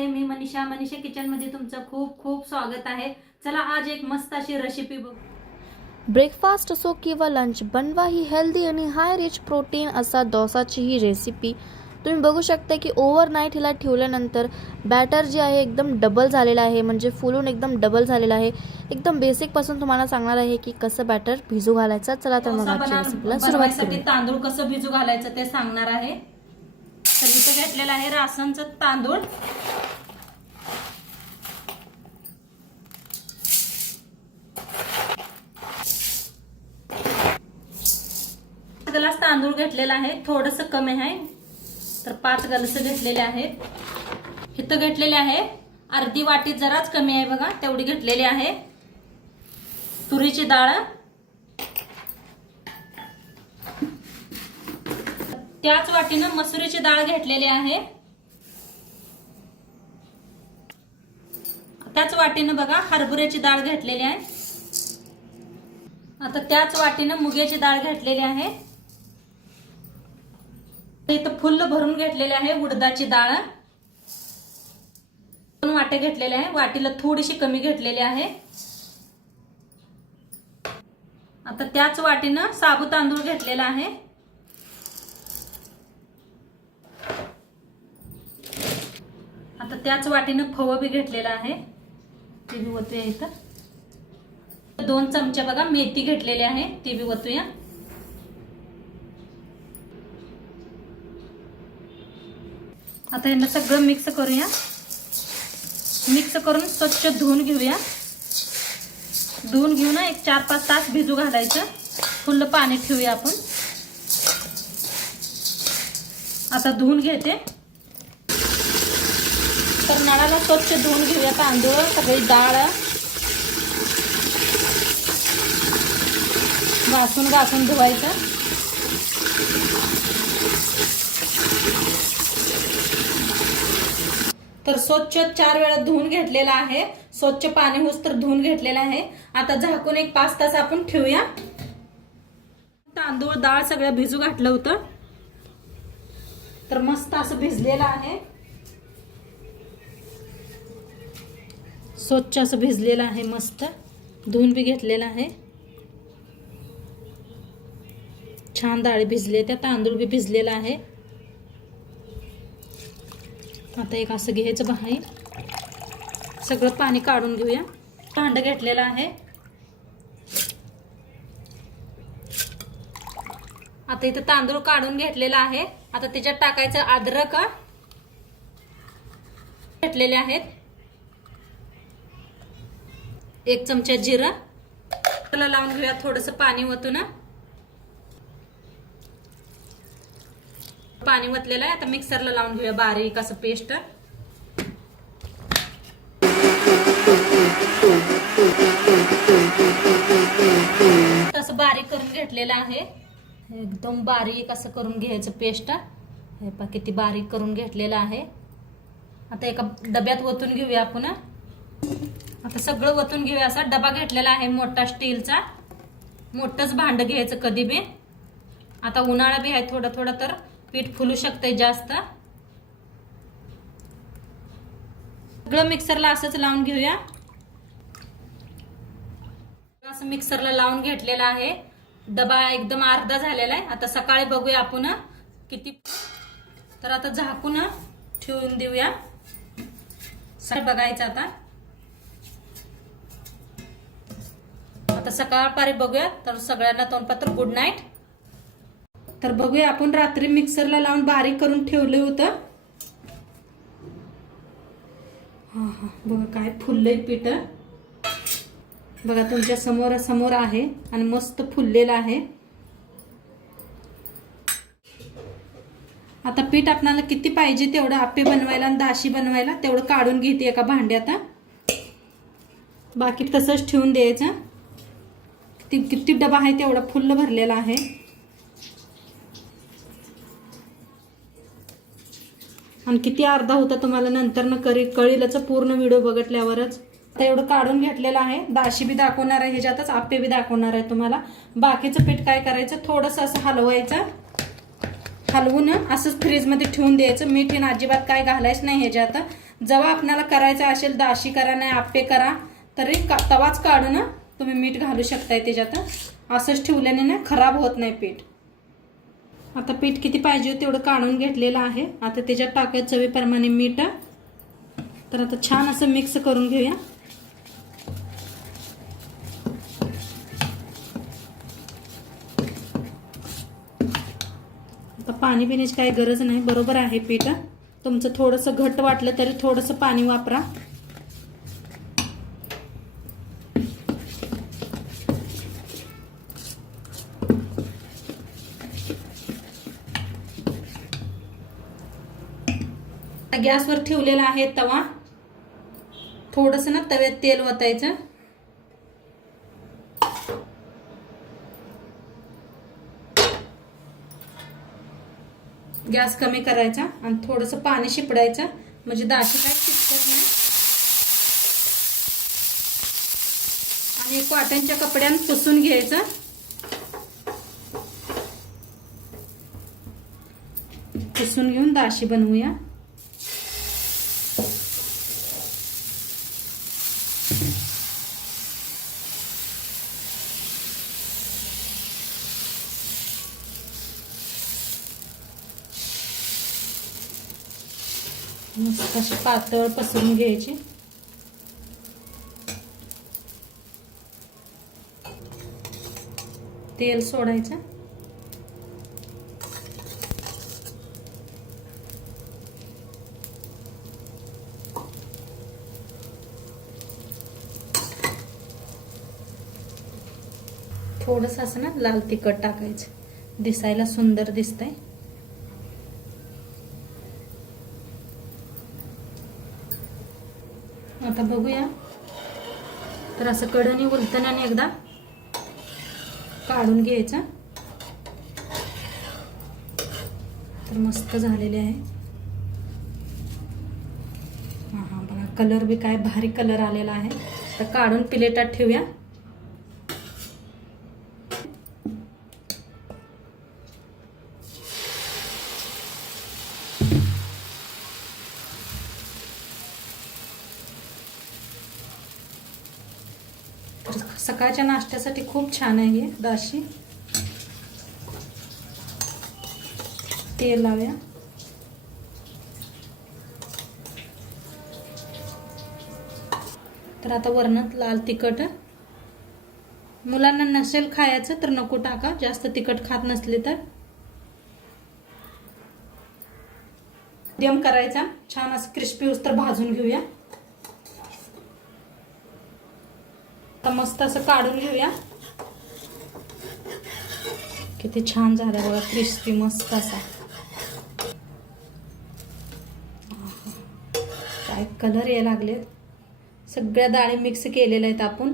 नमस्ते, मी Manisha kitchen मध्ये तुमचं खूप खूप स्वागत आहे। चला आज एक मस्त अशी रेसिपी बघू। ब्रेकफास्ट असो किंवा लंच, बनवा ही हेल्दी आणि हाय रिच प्रोटीन असा डोसाची ही रेसिपी। तुम्ही बघू शकता की ओव्हरनाईट हिला ठेवल्यानंतर बॅटर जे आहे एकदम डबल झालेलं आहे, म्हणजे फुलून एकदम डबल झालेलं आहे। एकदम बेसिक पासून तुम्हाला सांगणार आहे की कसं बॅटर भिजू घालायचं। चला तर मग आजच्या रेसिपीला सुरुवात करूया। तांदूळ कसं भिजू घालायचं ते सांगणार आहे। तर इथे घेतलेला आहे रासनचं तांदूळ। ग्लास तांदूळ घेतलेला आहे, थोडंसं कमी आहे तर 5 ग्लास घेतलेले आहेत। इथं घेतलेले आहे अर्धी वाटी, जराच कमी आहे बघा, तेवढी घेतलेली आहे तुरीची डाळ। त्याच वाटीनं मसुरीची डाळ घेतलेली आहे। त्याच वाटीनं बघा हरभऱ्याची डाळ घेतलेली आहे। आता त्याच वाटीनं मुगाची डाळ घेतलेली आहे। इथं फुल्ल भरून घेतलेले आहे उडदाची डाळ। 2 वाटे घेतलेले आहे, वाटीला थोडीशी कमी घेतलेली आहे। आता त्याच वाटीनं साबू तांदूळ घेतलेला आहे। आता त्याच वाटीनं फव बी घेतलेला आहे, ते बी वतूया। इथं 2 चमचे बघा मेथी घेतलेली आहे, ते बी वतूया। आता यांना सगळं मिक्स करूया। मिक्स करून स्वच्छ धुवून घेऊया। धुवून घेऊन एक 4-5 तास भिजू घालायचं। फुल्ल पाणी ठेवूया आपण। आता धुवून घेते। तर नळाला स्वच्छ धुवून घेऊया तांदूळ, सगळी डाळ घासून धुवायचं। तर स्वच्छ 4 वेळा धुवून घेतलेला आहे, स्वच्छ पाणी होस तर धुवून घेतलेला आहे। आता झाकून एक 5 तास आपण ठेवूया। तांदूळ डाळ सगळं भिजू घातलं होतं, तर मस्त असं भिजलेलं आहे। स्वच्छ असं भिजलेलं आहे, मस्त धुवून बी घेतलेलं आहे। छान डाळी भिजले, त्या तांदूळ बी भिजलेला आहे। आता एक असं घ्यायचं बाहेर, सगळं पाणी काढून घेऊया। भांडं घेतलेलं आहे। आता इथं तांदूळ काढून घेतलेला आहे। आता त्याच्यात टाकायचं अद्रक घेतलेले आहेत, 1 चमचा जिरं, त्याला लावून घेऊया थोडंसं पाणी वतून। पाणी वतलेलं आहे, आता मिक्सरला लावून घेऊया बारीक असं पेस्ट। असं बारीक करून घेतलेलं आहे, एकदम बारीक असं करून घ्यायचं पेस्ट। हे पहा किती बारीक करून घेतलेलं आहे। आता एका डब्यात वतून घेऊया आपण। आता सगळं वतून घेऊया। असा डबा घेतलेला आहे मोठा स्टीलचा, मोठंच भांड घ्यायचं कधी बी। आता उन्हाळा बी आहे थोडं तर पीठ फुलू शकते जास्त। सगळं मिक्सरला असंच लावून घेऊया। असं मिक्सरला लावून घेतलेला आहे। डबा एकदम अर्धा झालेला आहे। आता सकाळी बघूया आपण किती। तर आता झाकून ठेवून देऊया, सकाळी बघायचं। आता सकाळपारी बघूया। तर सगळ्यांना तोंडपत्र गुड नाईट। तर बघूया आपण रात्री मिक्सरला लावून बारीक करून ठेवलं होतं। हा बघा काय फुललंय पीठ, बघा तुमच्या समोर आहे आणि मस्त फुललेलं आहे। आता पीठ आपल्याला किती पाहिजे तेवढं आप्पे बनवायला आणि दाशी बनवायला तेवढं काढून घेते एका भांड्यात। बाकी तसंच ठेवून द्यायचं। किती डबा आहे तेवढा फुल्ल भरलेला आहे। आणि किती अर्धा होता तुम्हाला नंतर न कळीलच पूर्ण व्हिडिओ बघितल्यावरच। आता एवढं काढून घेतलेलं आहे, दाशी बी दाखवणार आहे, ह्याच्यातच आप्पे बी दाखवणार आहे तुम्हाला। बाकीचं पीठ काय करायचं, थोडंसं असं हलवायचं, हलवून असंच फ्रीज मध्ये ठेवून द्यायचं। मीठ अजिबात काय घालायचं नाही ह्याच्यात। जेव्हा आपल्याला करायचं असेल दाशी करा नाही आप्पे करा तरी तवाच काढून तुम्ही मीठ घालू शकताय त्याच्यात. असंच ठेवल्याने ना खराब होत नाही पीठ. आता पीठ किती पाहिजे तेवढं काढून घेतलेलं आहे. आता त्याच्यात टाकायचं चवीप्रमाणे मीठ. तर आता छान असं मिक्स करून घेऊया. आता पाणी पिण्याची काही गरज नाही, बरोबर आहे पीठ. तुमचं थोडंसं घट्ट वाटलं तरी थोडंसं पाणी वापरा. गॅसवर ठेवलेला आहे तवा. थोडंसं ना तव्यात तेल ओतायचं. गॅस कमी करायचा आणि थोडंसं पाणी शिपडायचं म्हणजे दाशी काय चिपकत नाही. आणि कॉटनच्या कपड्यानं पुसून घ्यायचं. पुसून घेऊन दाशी बनवूया. मस्त अशी पातळ पसरून घ्यायची. तेल सोडायचं. थोडंसं असं ना लाल तिखट टाकायचं, दिसायला सुंदर दिसतंय. आता बघूया. तर असं कढईने उलटण्याने एकदा काढून घ्यायचं. तर मस्त झालेले आहे. हा बघा कलर बी काय भारी कलर आलेला आहे. तर काढून प्लेटात ठेवूया. सकाळच्या नाश्त्यासाठी खूप छान आहे दाशी. तेल लावूया. तर आता वरणात लाल तिखट. मुलांना नसेल खायचं तर नको टाका, जास्त तिखट खात नसले तर. मध्यम करायचा. छान असं क्रिस्पी होईस्तोवर भाजून घेऊया. आता मस्त असं काढून घेऊया. किती छान झालं बघा, क्रिस्पी मस्त असा. काय कलर यायला लागलेत. सगळ्या डाळी मिक्स केलेल्या आहेत आपण.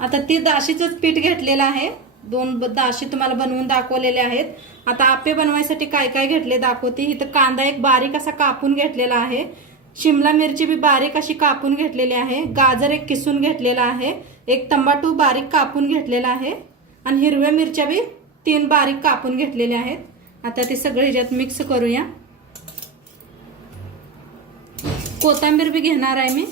आता ती दाशीचंच पीठ घेतलेलं आहे. 2 दाशी तुम्हाला बनवून दाखवलेले आहेत. आता आप्पे बनवायसाठी काय काय घेतले दाखवते. इथं कांदा एक बारीक असा कापून घेतलेला आहे. शिमला मिरची बी बारीक अशी कापून घेतलेली आहे. गाजर एक किसून घेतलेला आहे. एक टमाटो बारीक कापून घेतलेला आहे. आणि हिरव्या मिरच्या बी 3 बारीक कापून घेतलेल्या आहेत. आता ते सगळे ह्याच्यात मिक्स करूया. कोथिंबीर बी घेणार आहे मी.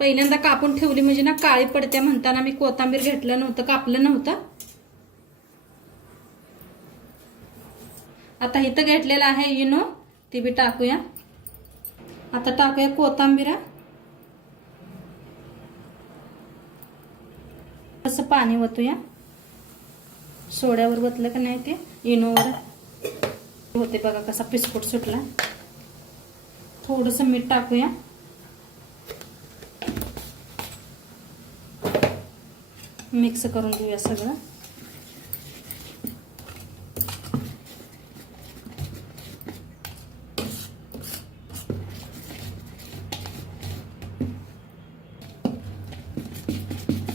पहिल्यांदा कापून ठेवली म्हणजे ना काळी पडते म्हणताना मी कोथिंबीर घेतलं नव्हतं, कापलं नव्हतं. आता इथं घेतलेला आहे इनो, ती बी टाकूया. आता टाकूया कोथिंबीर. असं पाणी ओतूया. सोड्यावर ओतलं का नाही ते इनोवर होते बघा कसा पिस्फोट सुटला. थोडंसं मीठ टाकूया. मिक्स करून घेऊया सगळं.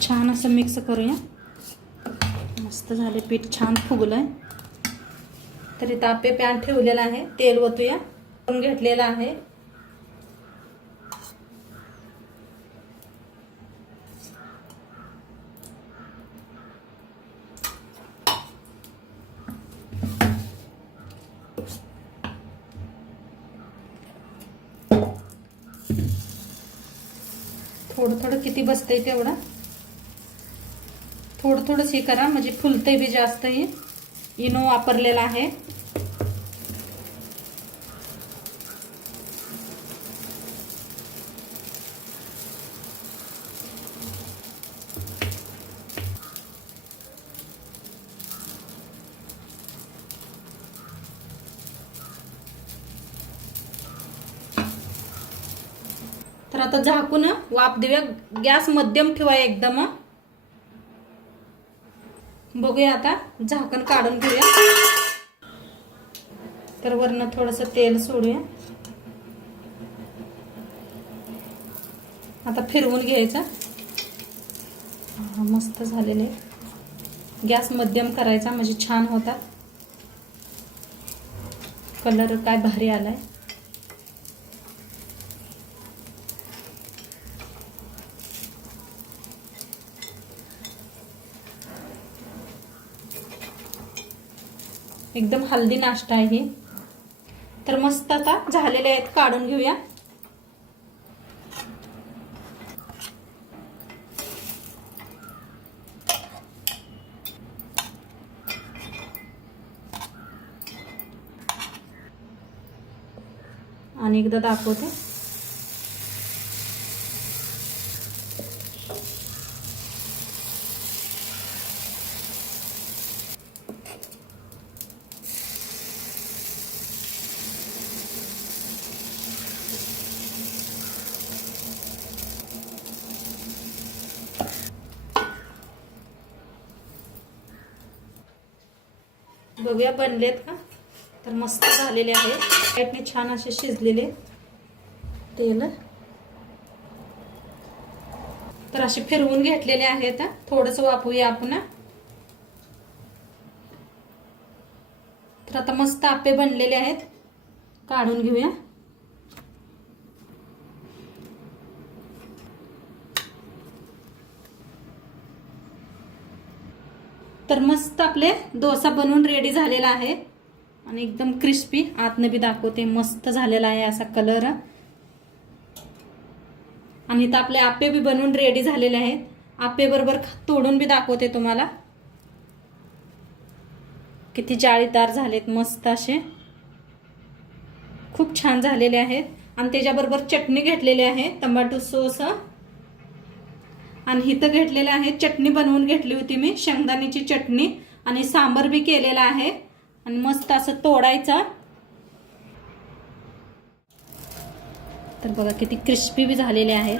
छान असं मिक्स करूया. मस्त झाले पीठ, छान फुगलंय. तर इथं आप्पे पॅन ठेवलेला आहे. तेल ओतूया. करून घेतलेला आहे. थोडं थोडं किती बसतंय तेवढं थोडं थोडंच हे करा, म्हणजे फुलतंय बी जास्त. हे इनो वापरलेला आहे. तर आता झाकून वाफ देऊया. गॅस मध्यम ठेवा एकदम. बघूया आता, झाकण काढून घेऊया. तर वरनं थोडंसं तेल सोडूया. आता फिरवून घ्यायचं. मस्त झालेले. गॅस मध्यम करायचा म्हणजे छान होतात. कलर काय भारी आलाय. एकदम हेल्दी नाश्ता आहे हे. तर मस्त आता झालेले आहेत, काढून घेऊया. आणि एकदा दाखवते. बघूया बनलेत का. तर मस्त झालेले आहेत. साईडने छान असे शिजलेले तेल. तर असे फिरवून घेतलेले आहेत. थोडंसं वाफवूया आपण. तर आता मस्त आप्पे बनलेले आहेत, काढून घेऊया. तर मस्त आपले डोसा बनवून रेडी झालेला आहे आणि एकदम क्रिस्पी. आतनं बी दाखवते, मस्त झालेला आहे असा कलर. आणि इथं आपले आप्पे बी बनवून रेडी झालेले आहेत. आप्पे बरोबर तोडून बी दाखवते तुम्हाला. किती जाळीदार झालेत, मस्त असे खूप छान झालेले आहेत. आणि त्याच्याबरोबर चटणी घेतलेली आहे, टोमॅटो सॉस. आणि इथं घेतलेलं आहे, चटणी बनवून घेतली होती मी, शेंगदाण्याची चटणी. आणि सांबर बी केलेला आहे. आणि मस्त असं तोडायचं. तर बघा किती क्रिस्पी बी झालेले आहेत.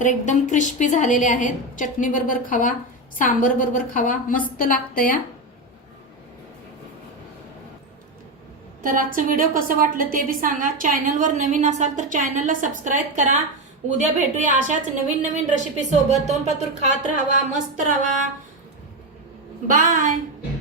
तर एकदम क्रिस्पी झालेले आहेत. चटणी बरोबर खावा, सांबर बरोबर खावा, मस्त लागतं या. तर आजचं व्हिडिओ कसं वाटलं ते बी सांगा. चॅनलवर नवीन असाल तर चॅनलला सबस्क्राईब करा. उद्या भेटूया अशाच नवीन नवीन रेसिपी सोबत. तोंडपातूर खात राहावा, मस्त राहावा. बाय.